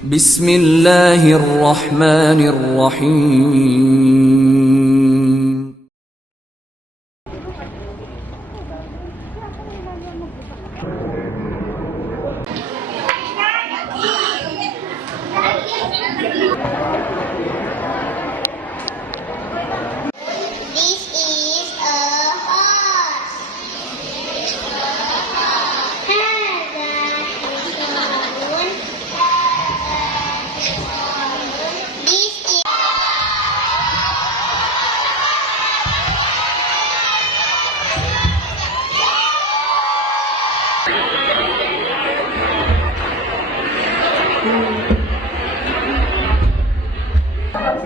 Bismillahirrahmanirrahim. This is a horse. This is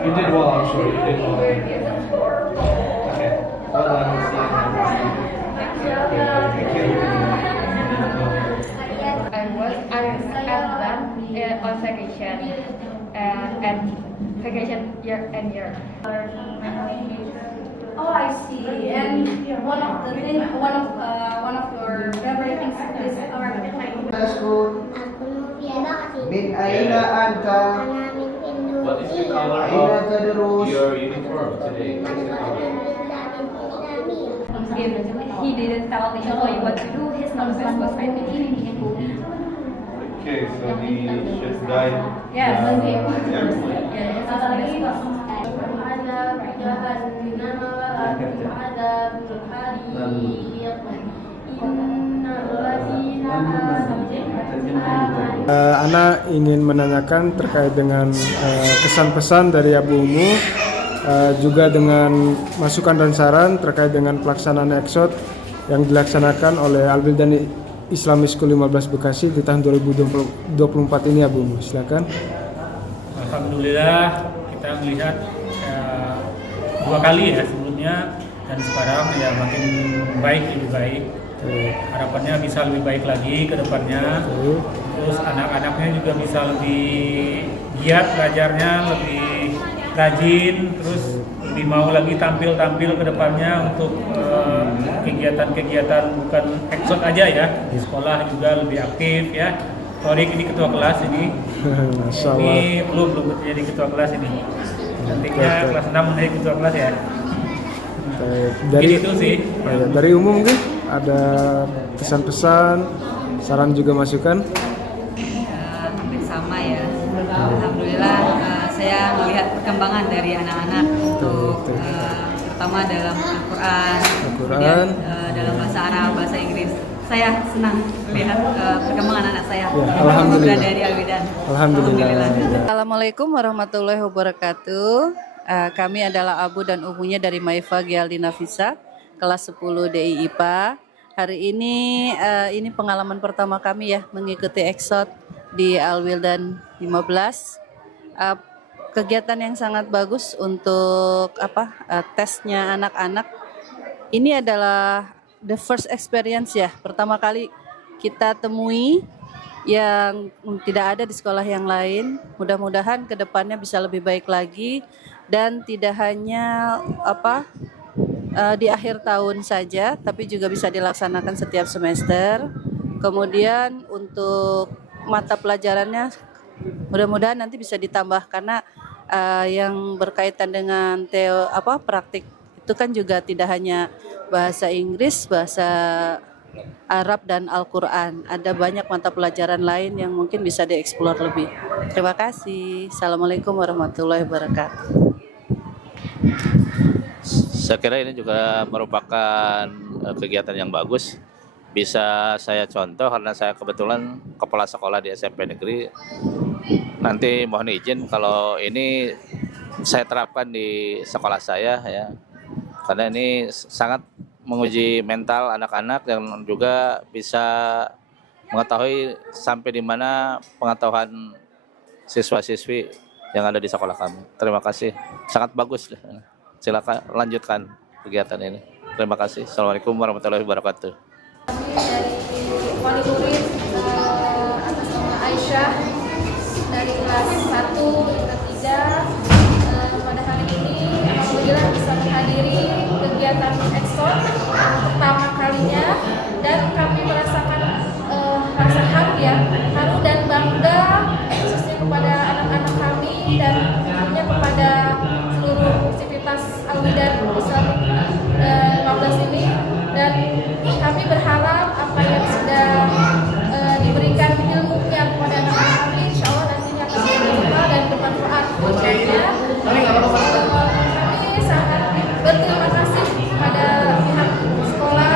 You did well, actually. You did well. Okay. Hold on. Let's see. I have done on vacation and vacation year and year. Oh, I see. And one of your favorite things is our Aku Nubia Min aina anta? What is the color Aina of tadrus? your uniform today? What is the color? He didn't tell the employee what to do. His number was I think. Okay, so he should guide Yes. everyone. Ana ingin menanyakan terkait dengan kesan pesan dari Abu Umu, juga dengan masukan dan saran terkait dengan pelaksanaan EXOD yang dilaksanakan oleh Al-Wildan Islamic School 15 Bekasi di tahun 2024 ini. Abu Umu, silakan. Alhamdulillah kita melihat dua kali ya sebelumnya dan sekarang ya makin baik, lebih baik. Harapannya bisa lebih baik lagi ke depannya. Terus anak-anaknya juga bisa lebih giat belajarnya, lebih rajin, terus lebih mau lagi tampil ke depannya untuk kegiatan-kegiatan bukan EXOD aja ya, di sekolah juga lebih aktif ya. Sorry, ini ketua kelas ini. Ini belum jadi ketua kelas ini. Nantinya kelas 6 menjadi ketua kelas ya. Dari itu sih. Dari umum mungkin ada kesan-pesan, saran juga masukan. Hampir sama ya. Alhamdulillah saya melihat perkembangan dari anak-anak untuk pertama dalam Al-Quran, kemudian dalam bahasa Arab, bahasa Inggris. Saya senang melihat perkembangan anak saya. Alhamdulillah. Dari Al-Wildan. Alhamdulillah. Assalamualaikum warahmatullahi wabarakatuh. Kami adalah Abu dan Umunya dari Maifa Gialdi Nafisa, kelas 10 DI IPA. Hari ini pengalaman pertama kami ya mengikuti EXOD di Al-Wildan 15. Kegiatan yang sangat bagus untuk tesnya anak-anak. Ini adalah the first experience ya, pertama kali kita temui yang tidak ada di sekolah yang lain. Mudah-mudahan kedepannya bisa lebih baik lagi dan tidak hanya di akhir tahun saja, tapi juga bisa dilaksanakan setiap semester. Kemudian untuk mata pelajarannya mudah-mudahan nanti bisa ditambah karena yang berkaitan dengan praktik itu kan juga tidak hanya bahasa Inggris, bahasa Arab dan Al-Quran. Ada banyak mata pelajaran lain yang mungkin bisa dieksplor lebih. Terima kasih. Assalamualaikum warahmatullahi wabarakatuh. Saya kira ini juga merupakan kegiatan yang bagus. Bisa saya contoh karena saya kebetulan kepala sekolah di SMP negeri. Nanti mohon izin kalau ini saya terapkan di sekolah saya ya. Karena ini sangat menguji mental anak-anak yang juga bisa mengetahui sampai di mana pengetahuan siswa-siswi yang ada di sekolah kami. Terima kasih, sangat bagus. Silakan lanjutkan kegiatan ini. Terima kasih. Assalamualaikum warahmatullahi wabarakatuh. dari wali murid atas nama Aisyah dari kelas 1 ke 3. Pada hari ini alhamdulillah bisa menghadiri kegiatan EXOD pertama kalinya dan kami merasakan rasa haru dan bangga khususnya kepada dan tentunya kepada seluruh sivitas Alwi dan Islamic 15 ini, dan kami berharap apa yang sudah diberikan ilmunya kepada anak-anak kami insya Allah nantinya akan bermanfaat dan bermanfaat buatnya. Kami sangat berterima kasih kepada pihak sekolah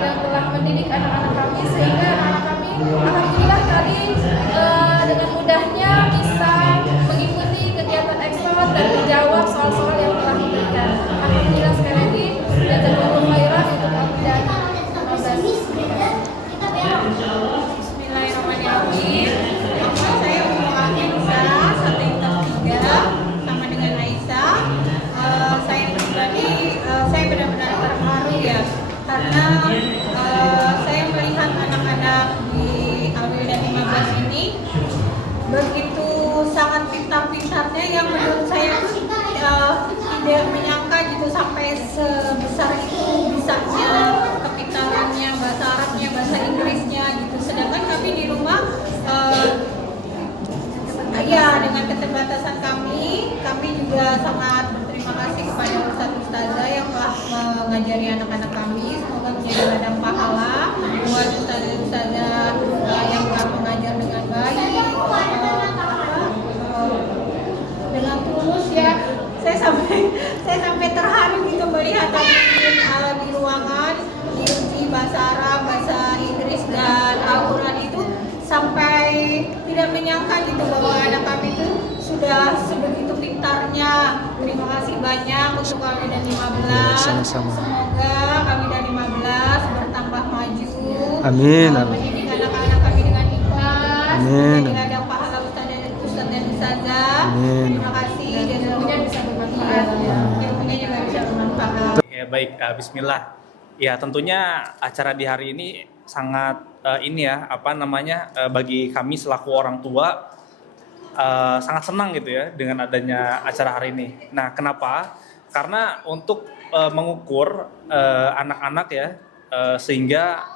yang telah mendidik anak-anak kami sehingga anak-anak kami alhamdulillah tadi dengan mudahnya bisa mengikuti kegiatan ekspor dan menjawab soal-soal yang telah diberikan. Alhamdulillah sekali lagi jazakallahu khairan untuk kami dan Bismillahirrahmanirrahim. Saya Ummu Afiza, satu intan 3 sama dengan Aisyah. Saya pribadi saya benar-benar terharu ya karena saya melihat anak-anak di Alwi dan 15 ini begitu sangat pintar-pintarnya yang menurut saya tidak menyangka gitu sampai sebesar itu bisanya, kepintarannya, bahasa Arabnya, bahasa Inggrisnya gitu. Sedangkan kami di rumah ya dengan keterbatasan kami juga sangat berterima kasih kepada ustaz-ustazah yang telah mengajari anak-anak kami. Semoga menjadi ladang pahala buat ustazah-ustazah yang telah mengajar dengan baik, dengan tulus ya. Saya sampai terharu gitu melihat di ruangan diuji bahasa Arab, bahasa Inggris dan Al-Quran itu sampai tidak menyangka gitu bahwa anak kami itu sudah sebegitu pintarnya. Terima kasih banyak untuk kami dan 15. Sama-sama. Semoga kami dan 15 bertambah maju. Amin. Mendidik anak-anak kami dengan ikhlas. Amin. Menjadi ladang pahala ustaz dan ustazah. Amin. Terima kasih dan ilmunya bisa bermanfaat. Ilmunya juga bisa bermanfaat. Ya baik, Bismillah. Ya tentunya acara di hari ini sangat bagi kami selaku orang tua sangat senang gitu ya dengan adanya acara hari ini. Nah kenapa? Karena untuk mengukur anak-anak ya sehingga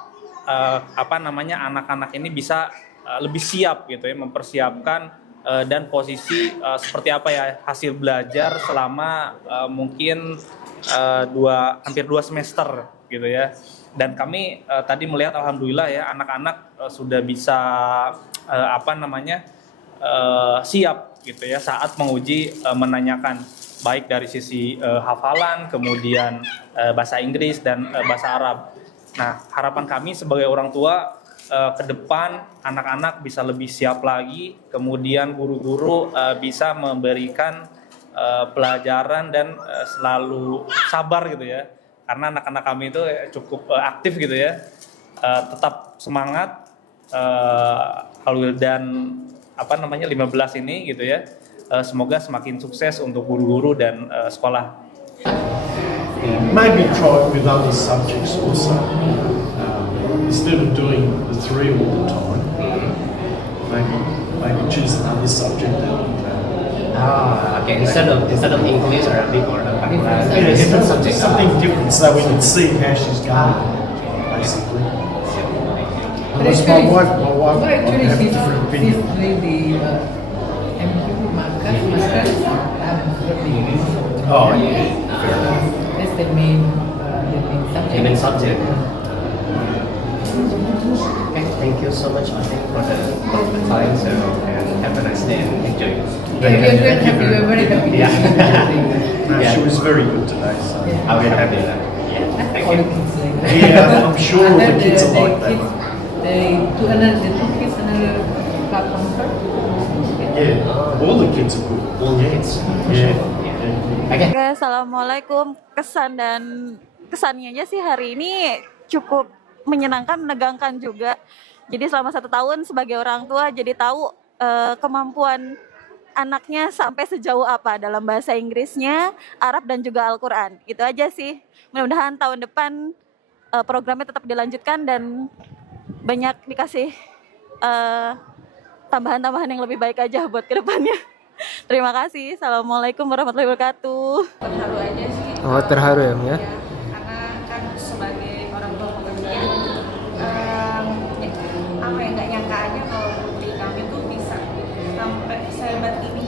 anak-anak ini bisa lebih siap gitu ya, mempersiapkan dan posisi seperti apa ya hasil belajar selama mungkin hampir 2 semester gitu ya. Dan kami tadi melihat alhamdulillah ya anak-anak sudah bisa siap gitu ya saat menguji menanyakan baik dari sisi hafalan, kemudian bahasa Inggris dan bahasa Arab. Nah, harapan kami sebagai orang tua ke depan anak-anak bisa lebih siap lagi, kemudian guru-guru bisa memberikan pelajaran dan selalu sabar gitu ya. Karena anak-anak kami itu cukup aktif gitu ya, tetap semangat dan 15 ini gitu ya. Semoga semakin sukses untuk guru-guru dan sekolah. Maybe try it with other subjects also. Instead of doing the 3 all the time, maybe choose another subject that okay. Instead of English or Arabic or different subject, something different, so we can see how she's going, basically. Unless my wife actually have a different opinion. Oh yeah. That's the main subject. Okay, thank you so much for the time, so and have a nice day and enjoy. Yeah, we are very happy. Yeah. No, she was very good today. So. I will have it. Yeah, thank All the you. kids like that. Yeah, I'm sure all the kids are like that. The two kids another platform first. Yeah, all the kids are good. All the kids. Yeah. Oke, assalamualaikum. Kesannya aja sih hari ini cukup menyenangkan, menegangkan juga. Jadi selama 1 tahun sebagai orang tua jadi tahu kemampuan anaknya sampai sejauh apa dalam bahasa Inggrisnya, Arab dan juga Al-Quran. Itu aja sih. Mudah-mudahan tahun depan programnya tetap dilanjutkan dan banyak dikasih tambahan-tambahan yang lebih baik aja buat kedepannya. Terima kasih. Assalamualaikum warahmatullahi wabarakatuh. Terharu aja sih. Oh, terharu ya, ya. Karena kan sebagai orang tua pengertian, nggak nyangka aja kalau putri kami tuh bisa sampai sehebat ini.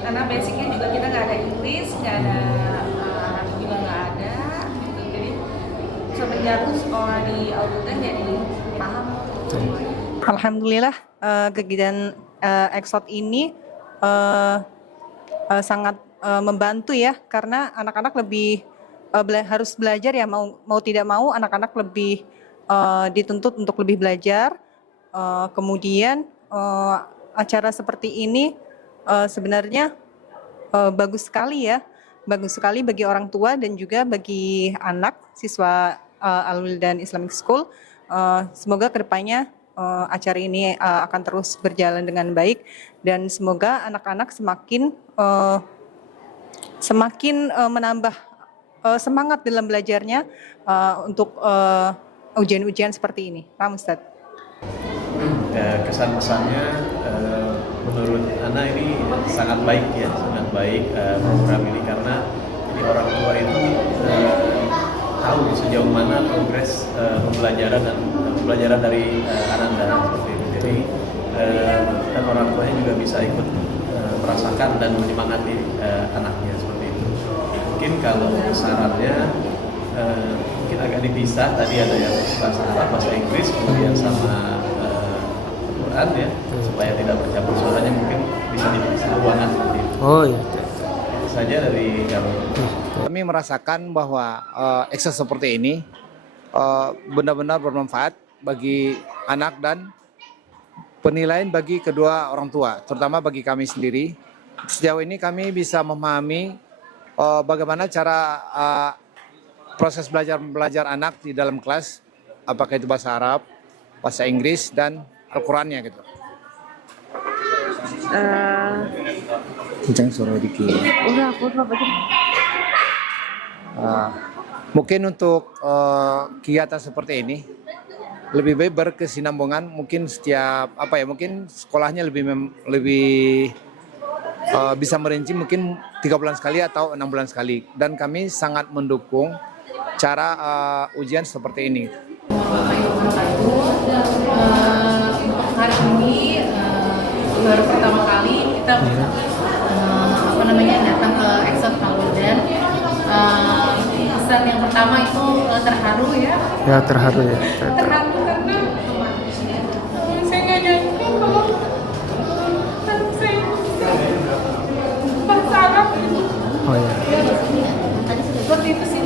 Karena basicnya juga kita nggak ada Inggris, nggak ada Arab juga nggak ada, gitu. Jadi semenjak sekolah di Al-Quran jadi paham. Alhamdulillah kegiatan Exot ini sangat membantu ya, karena anak-anak lebih harus belajar ya, mau tidak mau anak-anak lebih dituntut untuk lebih belajar. Kemudian acara seperti ini sebenarnya bagus sekali ya, bagus sekali bagi orang tua dan juga bagi anak siswa Al-Wildan Islamic School. Semoga kedepannya acara ini akan terus berjalan dengan baik dan semoga anak-anak semakin menambah semangat dalam belajarnya untuk ujian-ujian seperti ini. Pak Ustadz. Kesan pesannya menurut Ana ini sangat baik ya, sangat baik program ini karena jadi orang tua itu tahu sejauh mana progres pembelajaran dari Ananda seperti itu. Jadi dan orang tuanya juga bisa ikut merasakan dan menyemangati anaknya seperti itu. Mungkin kalau sarannya mungkin agak dipisah, tadi ada yang bahasa Arab, bahasa Inggris, kemudian sama Al-Quran ya, supaya tidak bercampur suaranya, mungkin bisa dipisah ruangan seperti itu. Oh iya. Itu saja dari kami. Kami merasakan bahwa ekses seperti ini benar-benar bermanfaat bagi anak dan penilaian bagi kedua orang tua, terutama bagi kami sendiri. Sejauh ini kami bisa memahami bagaimana cara proses belajar anak di dalam kelas, apakah itu bahasa Arab, bahasa Inggris, dan Al-Qurannya gitu. Kencang suara dikit. Udah, aku Mungkin untuk kegiatan seperti ini lebih baik berkesinambungan, mungkin setiap mungkin sekolahnya lebih bisa merinci mungkin 3 bulan sekali atau 6 bulan sekali, dan kami sangat mendukung cara ujian seperti ini. Untuk hari ini baru pertama kali kita datang ke Exot Al-Wildan. Kesan yang pertama itu terharu ya. Ya terharu ya. Terharu karena saya nggak nyangka kalau saya bahasa Arab gitu. Oh ya. Seperti itu sih,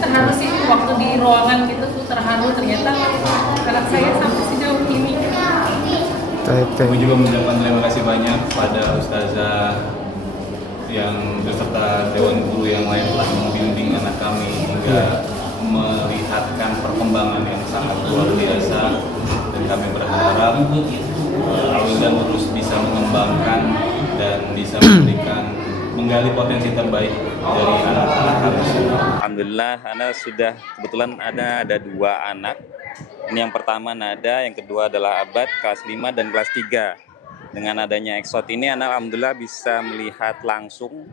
terharu sih waktu di ruangan gitu tuh terharu, ternyata anak saya sampai sejauh ini. Kami juga mengucapkan terima kasih banyak pada Ustazah yang beserta Dewan Guru yang lain telah membimbing anak kami hingga melihatkan perkembangan yang sangat luar biasa, dan kami berharap Al-Wildan terus bisa mengembangkan dan bisa menggali potensi terbaik dari anak-anak kami. Alhamdulillah, kebetulan ada 2 anak. Ini yang pertama Nada, yang kedua adalah Abad kelas 5 dan kelas 3. Dengan adanya Exot ini, anak alhamdulillah bisa melihat langsung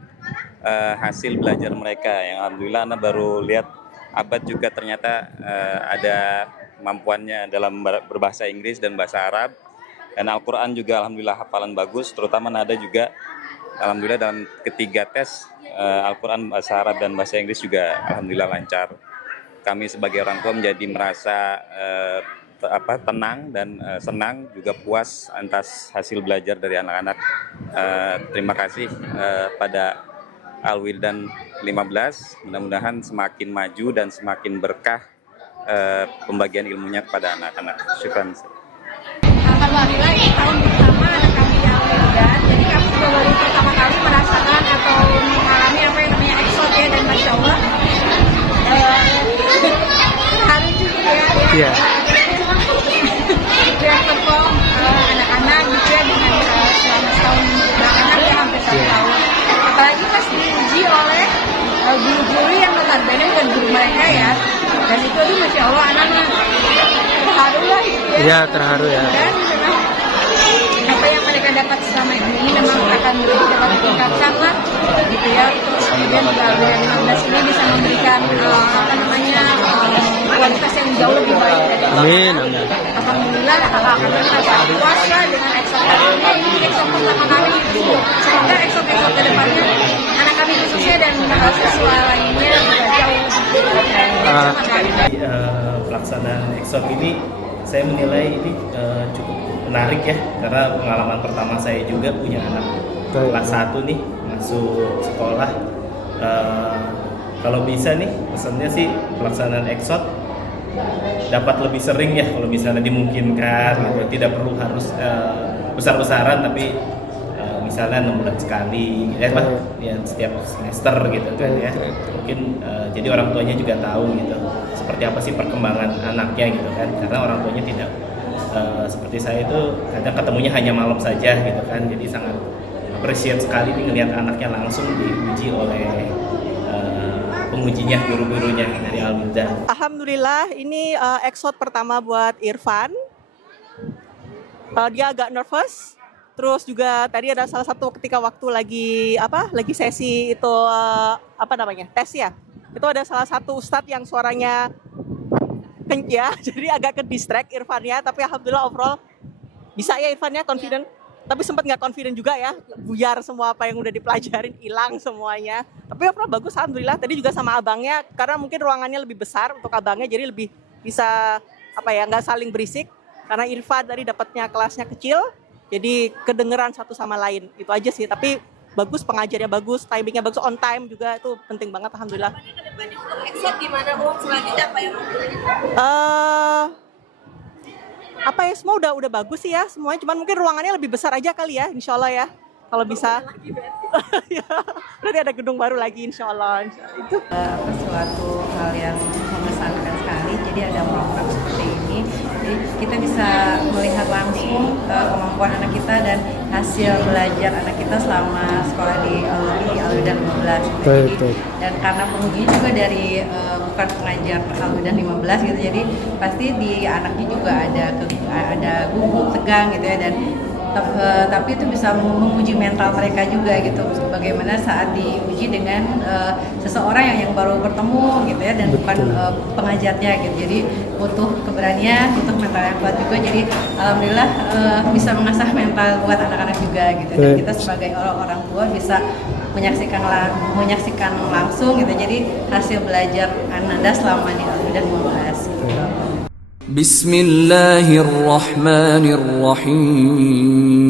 hasil belajar mereka. Yang alhamdulillah anak baru lihat Abad juga ternyata ada kemampuannya dalam berbahasa Inggris dan bahasa Arab. Dan Al-Quran juga alhamdulillah hafalan bagus, terutama Nada juga alhamdulillah dalam ketiga tes Al-Quran, bahasa Arab dan bahasa Inggris juga alhamdulillah lancar. Kami sebagai orang tua menjadi merasa tenang dan senang, juga puas atas hasil belajar dari anak-anak. Terima kasih pada Al-Wildan 15, mudah-mudahan semakin maju dan semakin berkah pembagian ilmunya kepada anak-anak. Syukran. Alhamdulillah ini tahun pertama anak kami di Al-Wildan, jadi kami juga baru pertama kali merasakan atau mengalami apa yang namanya Exot ya, dan Masya Allah terharu juga ya. Dia perform anak-anak gitu ya dengan selama setahun belakangan ya, hampir 1 tahun. Apalagi pas diuji oleh guru-guru yang notabene bukan guru mereka ya, dan itu tuh Masya Allah anak-anak terharu lah gitu ya. Iya terharu ya. Dan memang apa yang mereka dapat selama ini memang akan lebih dapat ditingkatkan lah gitu ya. Terus kemudian juga Al-Wildan 15 ini bisa memberikan kualitas yang jauh lebih baik dari Amin. Alhamdulillah kami agak puas ya dengan Exot kali ini Exot pertama kali itu. Semoga Exot ke depannya anak kami khususnya dan siswa lainnya jauh Pelaksanaan Exot ini saya menilai ini cukup menarik ya, karena pengalaman pertama saya juga punya anak kelas 1 nih masuk sekolah. Kalau bisa nih pesannya sih pelaksanaan Exot dapat lebih sering ya kalau misalnya dimungkinkan gitu. Tidak perlu harus besar-besaran, tapi misalnya 6 bulan sekali ya setiap semester gitu kan ya. Mungkin jadi orang tuanya juga tahu gitu seperti apa sih perkembangan anaknya gitu kan, karena orang tuanya tidak seperti saya itu kadang ketemunya hanya malam saja gitu kan. Jadi sangat appreciate sekali nih ngelihat anaknya langsung diuji oleh pengujinya, guru-gurunya dari Al-Wildan. Alhamdulillah ini Exot pertama buat Irfan. Dia agak nervous. Terus juga tadi ada salah satu ketika waktu lagi sesi itu tes ya. Itu ada salah satu ustadz yang suaranya ya, jadi agak ke distract Irfannya, tapi alhamdulillah overall bisa ya Irfannya confident. Tapi sempat nggak confident juga ya, buyar semua apa yang udah dipelajarin, hilang semuanya. Tapi overall bagus alhamdulillah. Tadi juga sama abangnya, karena mungkin ruangannya lebih besar untuk abangnya, jadi lebih bisa nggak saling berisik. Karena Irfan tadi dapatnya kelasnya kecil, jadi kedengeran satu sama lain. Itu aja sih, tapi bagus, pengajarnya bagus, timingnya bagus, on time juga, itu penting banget alhamdulillah. Exot gimana selanjutnya apa yang semua udah bagus sih ya semuanya, cuman mungkin ruangannya lebih besar aja kali ya, insya Allah ya kalau bisa. Ya, berarti ada gedung baru lagi insya Allah. Itu suatu hal yang mengesankan sekali. Jadi ada program seperti ini, jadi kita bisa melihat langsung kemampuan anak kita dan hasil belajar anak kita selama sekolah di Al-Wildan 15. Dan karena pengujinya juga dari bukan pengajar Al-Wildan 15 gitu, jadi pasti di anaknya juga ada gugup, tegang gitu ya, dan tapi itu bisa menguji mental mereka juga gitu, bagaimana saat diuji dengan seseorang yang baru bertemu gitu ya, dan bukan pengajarnya gitu. Jadi butuh keberanian, butuh mental yang kuat juga. Jadi alhamdulillah bisa mengasah mental buat anak-anak juga gitu, dan kita sebagai orang tua bisa menyaksikan langsung gitu. Jadi hasil belajar Ananda selama di Al-Wildan 15 gitu. Bismillahirrahmanirrahim.